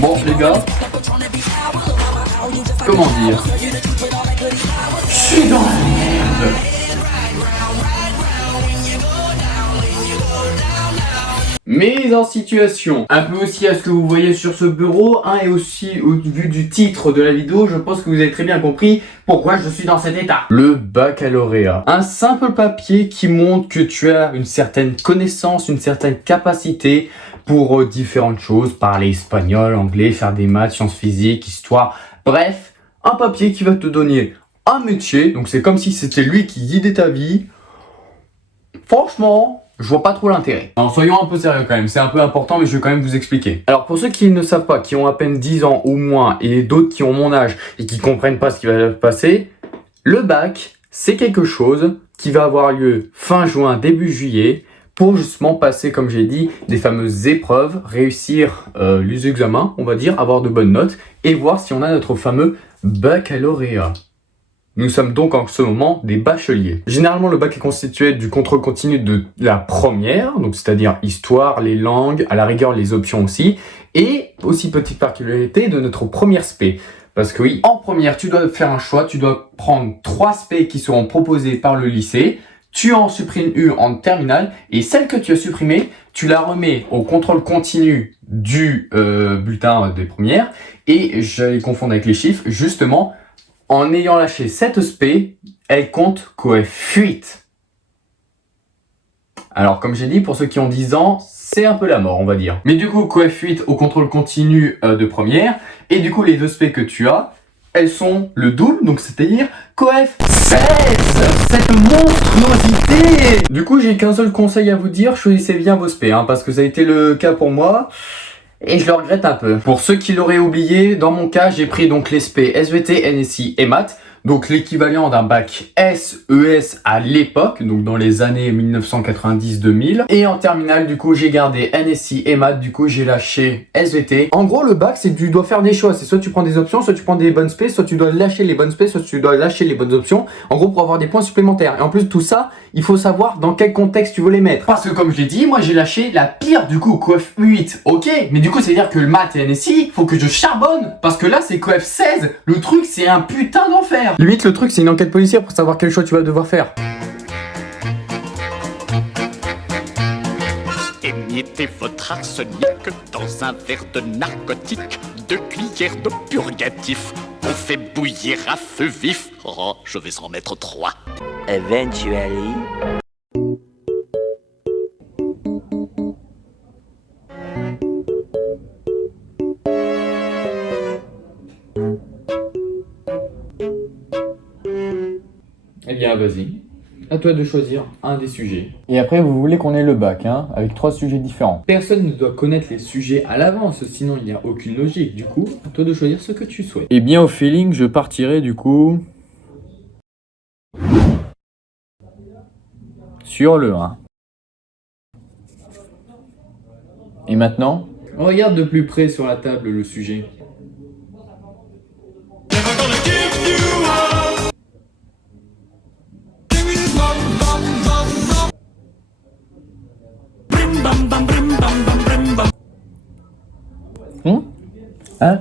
Bon les gars, comment dire, je suis dans la merde. Mise en situation, un peu aussi à ce que vous voyez sur ce bureau, hein, et aussi au vu du titre de la vidéo, je pense que vous avez très bien compris pourquoi je suis dans cet état. Le baccalauréat, un simple papier qui montre que tu as une certaine connaissance, une certaine capacité pour différentes choses, parler espagnol, anglais, faire des maths, sciences physiques, histoire, bref, un papier qui va te donner un métier, donc c'est comme si c'était lui qui guidait ta vie. Franchement, je vois pas trop l'intérêt. Alors soyons un peu sérieux quand même, c'est un peu important mais je vais quand même vous expliquer. Alors pour ceux qui ne savent pas, qui ont à peine 10 ans ou moins et d'autres qui ont mon âge et qui comprennent pas ce qui va se passer, le bac c'est quelque chose qui va avoir lieu fin juin, début juillet pour justement passer, comme j'ai dit, des fameuses épreuves, réussir les examens, on va dire, avoir de bonnes notes et voir si on a notre fameux baccalauréat. Nous sommes donc en ce moment des bacheliers. Généralement, le bac est constitué du contrôle continu de la première, donc c'est-à-dire histoire, les langues, à la rigueur les options aussi, et aussi petite particularité de notre première spé. Parce que oui, en première, tu dois faire un choix, tu dois prendre 3 spé qui seront proposés par le lycée, tu en supprimes une en terminale, et celle que tu as supprimée, tu la remets au contrôle continu du bulletin des premières, et je les confondre avec les chiffres, justement, en ayant lâché cette spé, elle compte coef 8. Alors comme j'ai dit, pour ceux qui ont 10 ans, c'est un peu la mort on va dire. Mais du coup, coef 8 au contrôle continu de première, et du coup les 2 spé que tu as, elles sont le double, donc c'est-à-dire coef 16. Cette monstruosité. Du coup, j'ai qu'un seul conseil à vous dire, choisissez bien vos spé, hein, parce que ça a été le cas pour moi. Et je le regrette un peu. Pour ceux qui l'auraient oublié, dans mon cas, j'ai pris donc les spé SVT, NSI et maths. Donc l'équivalent d'un bac SES à l'époque, donc dans les années 1990-2000. Et en terminale, du coup, j'ai gardé NSI et maths, du coup, j'ai lâché SVT. En gros, le bac, c'est que tu dois faire des choix. C'est soit tu prends des options, soit tu prends des bonnes spé, soit tu dois lâcher les bonnes spé, soit tu dois lâcher les bonnes options. En gros, pour avoir des points supplémentaires. Et en plus de tout ça, il faut savoir dans quel contexte tu veux les mettre. Parce que comme je l'ai dit, moi, j'ai lâché la pire, du coup, coef 8. Ok, mais du coup, c'est à dire que le maths et NSI, faut que je charbonne. Parce que là, c'est coef 16. Le truc, c'est un putain d'enfer. Limite, le truc, c'est une enquête policière pour savoir quel choix tu vas devoir faire. Émiettez votre arsenic dans un verre de narcotique, 2 cuillères de purgatif. On fait bouillir à feu vif. Oh, je vais en mettre 3. Eventually. Eh bien, vas-y. À toi de choisir un des sujets. Et après, vous voulez qu'on ait le bac, hein, avec 3 sujets différents. Personne ne doit connaître les sujets à l'avance, sinon il n'y a aucune logique. Du coup, à toi de choisir ce que tu souhaites. Et bien, au feeling, je partirai du coup sur le 1. Et maintenant, on regarde de plus près sur la table le sujet. Hein?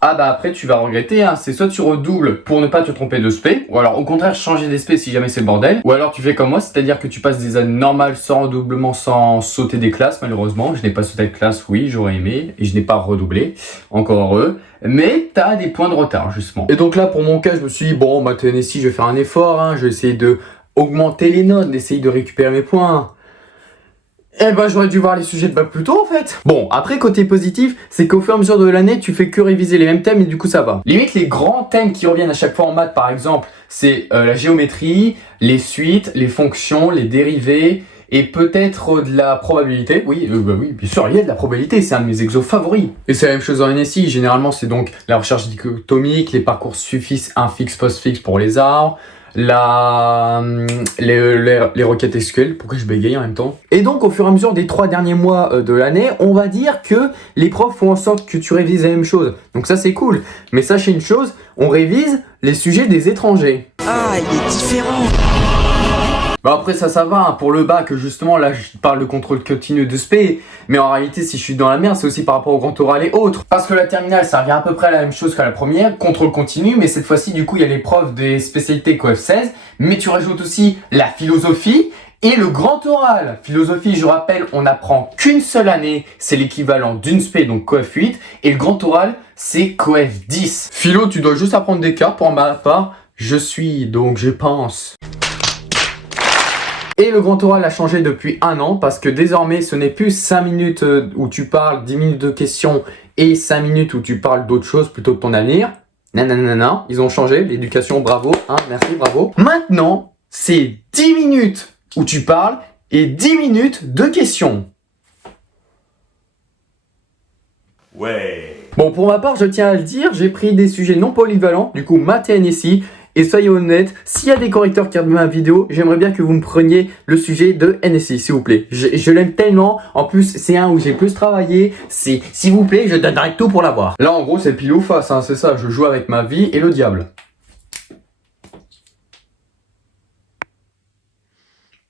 Ah bah après tu vas regretter, hein. C'est soit tu redoubles pour ne pas te tromper de spé, ou alors au contraire changer des spé si jamais c'est le bordel, ou alors tu fais comme moi, c'est-à-dire que tu passes des années normales sans redoublement, sans sauter des classes. Malheureusement, je n'ai pas sauté de classe, oui j'aurais aimé, et je n'ai pas redoublé, encore heureux, mais t'as des points de retard justement. Et donc là pour mon cas je me suis dit bon bah Tennessee je vais faire un effort, hein. Je vais essayer de augmenter les notes, d'essayer de récupérer mes points. Eh ben j'aurais dû voir les sujets de bac plus tôt en fait. Bon, après côté positif, c'est qu'au fur et à mesure de l'année, tu fais que réviser les mêmes thèmes et du coup ça va. Limite les grands thèmes qui reviennent à chaque fois en maths par exemple, c'est la géométrie, les suites, les fonctions, les dérivés et peut-être de la probabilité. Oui, oui, bien sûr, il y a de la probabilité, c'est un de mes exos favoris. Et c'est la même chose en NSI, généralement c'est donc la recherche dichotomique, les parcours suffixe, infixe, postfixe pour les arbres, les requêtes SQL, pourquoi je bégaye en même temps. Et donc au fur et à mesure des 3 derniers mois de l'année, on va dire que les profs font en sorte que tu révises la même chose. Donc ça c'est cool. Mais sachez une chose, on révise les sujets des étrangers. Ah, il est différent. Bah après ça va, hein. Pour le bac justement là je parle de contrôle continu de SP, mais en réalité si je suis dans la merde c'est aussi par rapport au grand oral et autres. Parce que la terminale ça revient à peu près à la même chose que la première, contrôle continu, mais cette fois-ci du coup il y a les profs des spécialités COEF 16, mais tu rajoutes aussi la philosophie et le grand oral. Philosophie, je rappelle, on n'apprend qu'une seule année, c'est l'équivalent d'une SP, donc COEF 8, et le grand oral c'est COEF 10. Philo, tu dois juste apprendre des cas, pour ma part, je suis, donc je pense. Et le grand oral a changé depuis 1 an parce que désormais ce n'est plus 5 minutes où tu parles, 10 minutes de questions et 5 minutes où tu parles d'autre chose plutôt de ton avenir. Nanana, ils ont changé, l'éducation, bravo, hein, merci, bravo. Maintenant, c'est 10 minutes où tu parles et 10 minutes de questions. Ouais. Bon, pour ma part, je tiens à le dire, j'ai pris des sujets non polyvalents, du coup maths et NSI. Et soyez honnête, s'il y a des correcteurs qui regardent ma vidéo, j'aimerais bien que vous me preniez le sujet de NSI, s'il vous plaît. Je l'aime tellement, en plus c'est un où j'ai plus travaillé, c'est s'il vous plaît, je donnerai tout pour l'avoir. Là en gros c'est pile ou face, hein, c'est ça, je joue avec ma vie et le diable.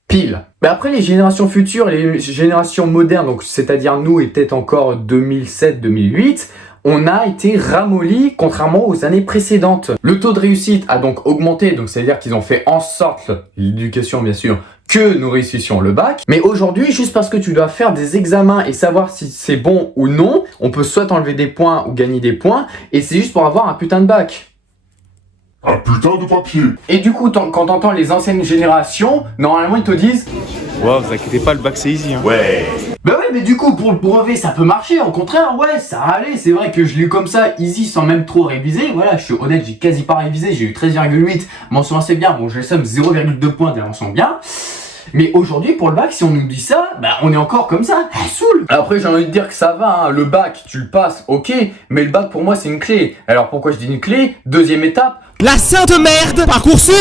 Pile. Mais après les générations futures, les générations modernes, donc c'est-à-dire nous et peut-être encore 2007-2008, on a été ramolli contrairement aux années précédentes. Le taux de réussite a donc augmenté, donc c'est-à-dire qu'ils ont fait en sorte, l'éducation bien sûr, que nous réussissions le bac. Mais aujourd'hui, juste parce que tu dois faire des examens et savoir si c'est bon ou non, on peut soit enlever des points ou gagner des points, et c'est juste pour avoir un putain de bac. Un putain de papier. Et du coup, quand t'entends les anciennes générations, normalement ils te disent Wow, vous inquiétez pas, le bac c'est easy. Hein. Ouais. bah ouais, mais du coup, pour le brevet, ça peut marcher. Au contraire, ouais, ça allait. C'est vrai que je l'ai eu comme ça, easy, sans même trop réviser. Voilà, je suis honnête, j'ai quasi pas révisé. J'ai eu 13,8. Mention assez bien. Bon, j'ai le somme 0,2 points de mention bien. Mais aujourd'hui, pour le bac, si on nous dit ça, bah on est encore comme ça. Ah, saoule. Après, j'ai envie de dire que ça va. Hein. Le bac, tu le passes, ok. Mais le bac, pour moi, c'est une clé. Alors pourquoi je dis une clé? Deuxième étape. La sainte merde Parcoursup.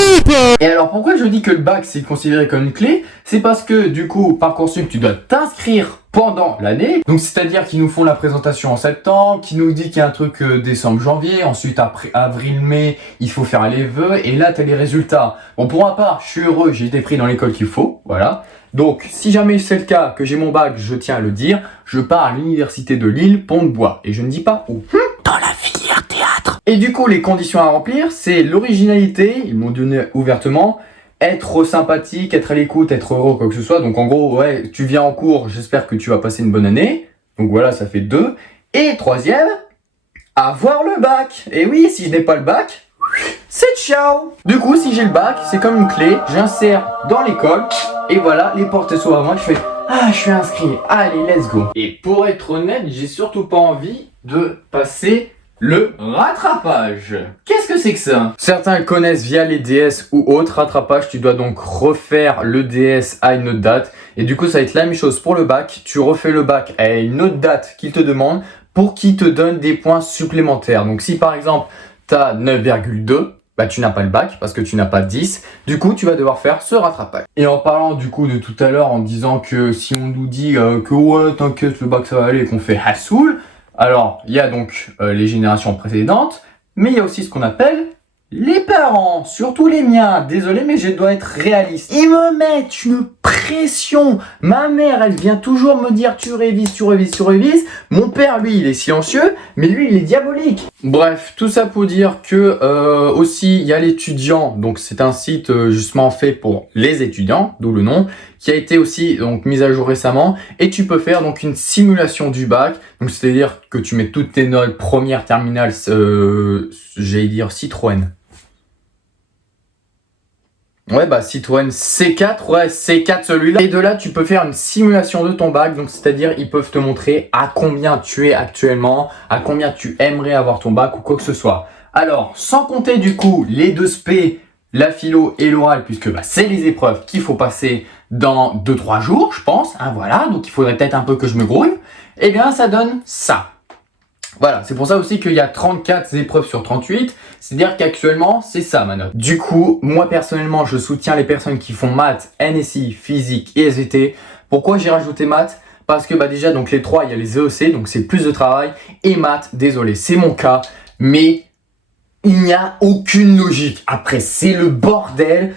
Et alors pourquoi je dis que le bac c'est considéré comme une clé? C'est parce que du coup Parcoursup tu dois t'inscrire pendant l'année. Donc c'est-à-dire qu'ils nous font la présentation en septembre, qui nous dit qu'il y a un truc décembre-janvier, ensuite après avril-mai il faut faire les vœux et là t'as les résultats. Bon pour ma part je suis heureux, j'ai été pris dans l'école qu'il faut, voilà. Donc si jamais c'est le cas que j'ai mon bac, je tiens à le dire, je pars à l'université de Lille, Pont-de-Bois et je ne dis pas où. Dans la filière théâtre. Et du coup, les conditions à remplir, c'est l'originalité, ils m'ont donné ouvertement, être sympathique, être à l'écoute, être heureux, quoi que ce soit. Donc en gros, ouais, tu viens en cours, j'espère que tu vas passer une bonne année. Donc voilà, ça fait 2. Et troisième, avoir le bac. Et oui, si je n'ai pas le bac, c'est ciao. Du coup, si j'ai le bac, c'est comme une clé, j'insère dans l'école, et voilà, les portes s'ouvrent à moi, je fais « Ah, je suis inscrit, allez, let's go ». Et pour être honnête, j'ai surtout pas envie de passer le rattrapage. Qu'est-ce que c'est que ça? Certains le connaissent via les DS ou autres. Rattrapage, tu dois donc refaire le DS à une autre date. Et du coup, ça va être la même chose pour le bac. Tu refais le bac à une autre date qu'il te demande pour qu'il te donne des points supplémentaires. Donc si par exemple, tu as 9,2, bah tu n'as pas le bac parce que tu n'as pas 10. Du coup, tu vas devoir faire ce rattrapage. Et en parlant du coup de tout à l'heure, en disant que si on nous dit que ouais, t'inquiète, le bac ça va aller et qu'on fait hassoul, alors, il y a donc les générations précédentes, mais il y a aussi ce qu'on appelle les parents, surtout les miens. Désolé, mais je dois être réaliste. Ils me mettent une pression. Ma mère, elle vient toujours me dire tu révises, tu révises, tu révises. Mon père, lui, il est silencieux, mais lui, il est diabolique. Bref, tout ça pour dire que aussi, il y a l'étudiant. Donc, c'est un site justement fait pour les étudiants, d'où le nom, qui a été aussi donc mis à jour récemment. Et tu peux faire donc une simulation du bac. Donc, c'est-à-dire que tu mets toutes tes notes première, terminale, j'allais dire Citroën. Ouais, bah Citroën C4, ouais, C4 celui-là. Et de là, tu peux faire une simulation de ton bac. Donc, c'est-à-dire, ils peuvent te montrer à combien tu es actuellement, à combien tu aimerais avoir ton bac ou quoi que ce soit. Alors, sans compter du coup les 2 SP la philo et l'oral, puisque c'est les épreuves qu'il faut passer dans 2-3 jours, je pense, hein, voilà, donc il faudrait peut-être un peu que je me grouille, et bien ça donne ça. Voilà, c'est pour ça aussi qu'il y a 34 épreuves sur 38, c'est-à-dire qu'actuellement, c'est ça ma note. Du coup, moi personnellement, je soutiens les personnes qui font maths, NSI, physique et SVT. Pourquoi j'ai rajouté maths? Parce que déjà, donc les 3, il y a les EEC, donc c'est plus de travail, et maths, désolé, c'est mon cas, mais il n'y a aucune logique. Après, c'est le bordel,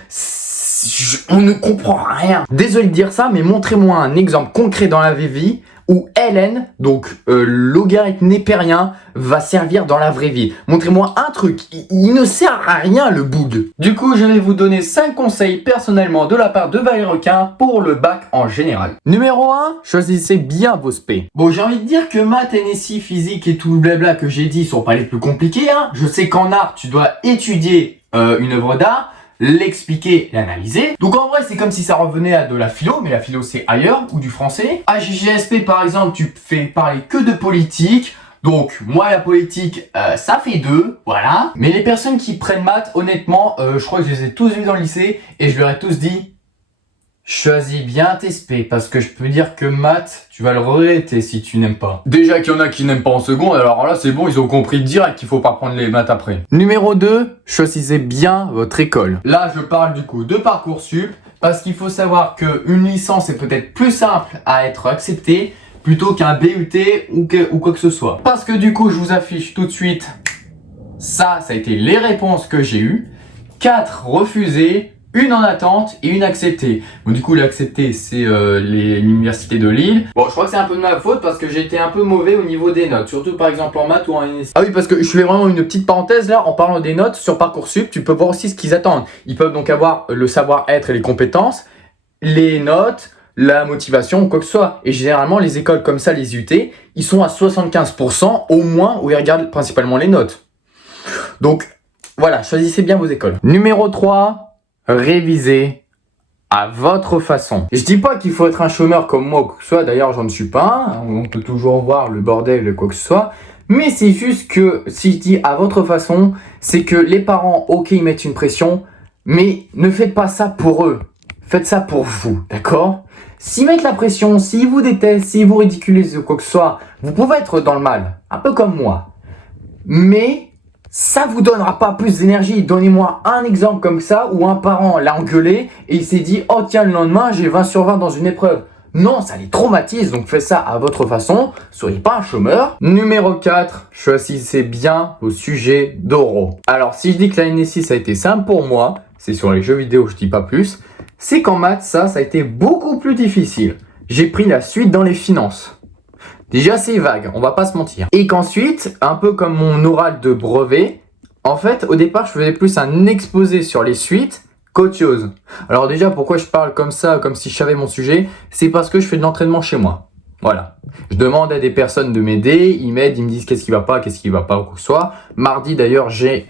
on ne comprend rien. Désolé de dire ça, mais montrez-moi un exemple concret dans la vraie vie où ln, donc logarithme népérien, va servir dans la vraie vie. Montrez-moi un truc, il ne sert à rien le boug. Du coup, je vais vous donner 5 conseils personnellement de la part de Valérie Requin pour le bac en général. Numéro 1, choisissez bien vos spé. Bon, j'ai envie de dire que maths, NSI, physique et tout le blabla que j'ai dit sont pas les plus compliqués, hein. Je sais qu'en art, tu dois étudier une œuvre d'art, l'expliquer, l'analyser. Donc en vrai, c'est comme si ça revenait à de la philo, mais la philo c'est ailleurs, ou du français. À JGSP par exemple, tu fais parler que de politique. Donc moi la politique, ça fait 2, voilà. Mais les personnes qui prennent maths, honnêtement, je crois que je les ai tous vus dans le lycée et je leur ai tous dit choisis bien tes spé, parce que je peux dire que maths, tu vas le regretter si tu n'aimes pas. Déjà qu'il y en a qui n'aiment pas en seconde, alors là c'est bon, ils ont compris direct qu'il faut pas prendre les maths après. Numéro 2, choisissez bien votre école. Là je parle du coup de Parcoursup, parce qu'il faut savoir qu'une licence est peut-être plus simple à être acceptée plutôt qu'un BUT ou quoi que ce soit. Parce que du coup je vous affiche tout de suite, ça a été les réponses que j'ai eues. 4 refusées, une en attente et une acceptée. Bon, du coup, l'acceptée, c'est l'université de Lille. Bon, je crois que c'est un peu de ma faute parce que j'ai été un peu mauvais au niveau des notes. Surtout par exemple en maths ou en NSI. Ah oui, parce que je fais vraiment une petite parenthèse là en parlant des notes sur Parcoursup. Tu peux voir aussi ce qu'ils attendent. Ils peuvent donc avoir le savoir-être et les compétences, les notes, la motivation ou quoi que ce soit. Et généralement, les écoles comme ça, les UT, ils sont à 75% au moins où ils regardent principalement les notes. Donc, voilà, choisissez bien vos écoles. Numéro 3. Révisez à votre façon. Je dis pas qu'il faut être un chômeur comme moi ou quoi que ce soit, d'ailleurs j'en suis pas un, on peut toujours voir le bordel quoi que ce soit, mais c'est juste que si je dis à votre façon, c'est que les parents, ok ils mettent une pression, mais ne faites pas ça pour eux, faites ça pour vous, d'accord? S'ils mettent la pression, s'ils vous détestent, s'ils vous ridiculisent ou quoi que ce soit, vous pouvez être dans le mal, un peu comme moi, mais ça vous donnera pas plus d'énergie. Donnez-moi un exemple comme ça où un parent l'a engueulé et il s'est dit « Oh tiens, le lendemain, j'ai 20 sur 20 dans une épreuve. » Non, ça les traumatise, donc faites ça à votre façon. Soyez pas un chômeur. Numéro 4, choisissez bien vos sujets d'oraux. Alors, si je dis que la NSI, ça a été simple pour moi, c'est sur les jeux vidéo, je dis pas plus, c'est qu'en maths, ça a été beaucoup plus difficile. J'ai pris la suite dans les finances. Déjà, c'est vague, on va pas se mentir. Et qu'ensuite, un peu comme mon oral de brevet, en fait, au départ, je faisais plus un exposé sur les suites qu'autre chose. Alors déjà, pourquoi je parle comme ça, comme si je savais mon sujet? C'est parce que je fais de l'entraînement chez moi. Voilà. Je demande à des personnes de m'aider, ils m'aident, ils me disent qu'est-ce qui va pas, ou quoi que ce soit. Mardi, d'ailleurs, j'ai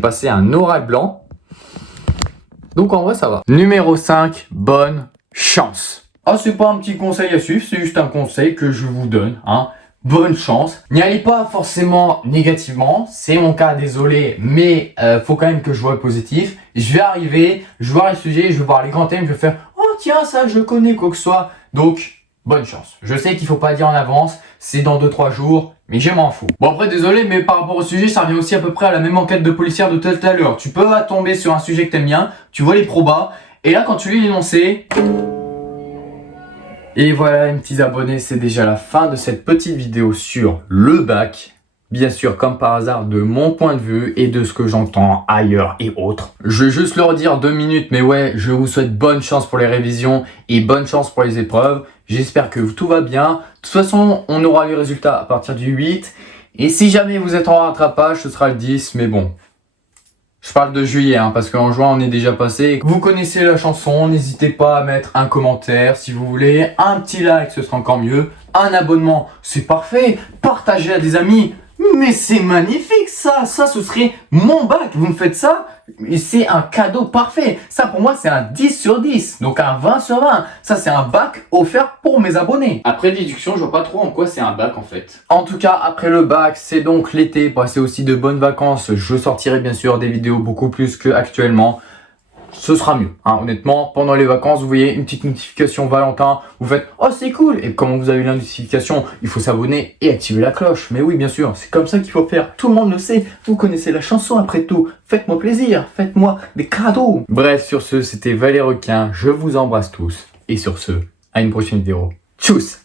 passé un oral blanc. Donc, en vrai, ça va. Numéro 5, bonne chance. Ah, c'est pas un petit conseil à suivre, c'est juste un conseil que je vous donne, hein. Bonne chance. N'y allez pas forcément négativement, c'est mon cas, désolé, mais faut quand même que je vois le positif. Je vais arriver, je vais voir les sujets, je vais voir les grands thèmes, je vais faire « Oh tiens, ça je connais quoi que ce soit ». Donc, bonne chance. Je sais qu'il faut pas dire en avance, c'est dans 2-3 jours, mais je m'en fous. Bon après, désolé, mais par rapport au sujet, ça revient aussi à peu près à la même enquête de policière de tout à l'heure. Tu peux tomber sur un sujet que t'aimes bien, tu vois les probas, et là quand tu lis l'énoncé... Et voilà, mes petits abonnés, c'est déjà la fin de cette petite vidéo sur le bac. Bien sûr, comme par hasard, de mon point de vue et de ce que j'entends ailleurs et autres. Je vais juste leur dire 2 minutes, mais ouais, je vous souhaite bonne chance pour les révisions et bonne chance pour les épreuves. J'espère que tout va bien. De toute façon, on aura les résultats à partir du 8. Et si jamais vous êtes en rattrapage, ce sera le 10, mais bon. Je parle de juillet, hein, parce qu'en juin, on est déjà passé. Vous connaissez la chanson, n'hésitez pas à mettre un commentaire si vous voulez. Un petit like, ce sera encore mieux. Un abonnement, c'est parfait. Partagez à des amis. Mais c'est magnifique ça, ce serait mon bac, vous me faites ça, c'est un cadeau parfait. Ça pour moi c'est un 10 sur 10, donc un 20 sur 20. Ça c'est un bac offert pour mes abonnés. Après déduction, je vois pas trop en quoi c'est un bac en fait. En tout cas, après le bac, c'est donc l'été, passez aussi de bonnes vacances. Je sortirai bien sûr des vidéos beaucoup plus que actuellement. Ce sera mieux, hein. Honnêtement, pendant les vacances, vous voyez une petite notification Valentin, vous faites « Oh, c'est cool !» Et comment vous avez eu la notification, il faut s'abonner et activer la cloche. Mais oui, bien sûr, c'est comme ça qu'il faut faire. Tout le monde le sait, vous connaissez la chanson après tout. Faites-moi plaisir, faites-moi des cadeaux. Bref, sur ce, c'était Valet Requin, je vous embrasse tous. Et sur ce, à une prochaine vidéo. Tchuss!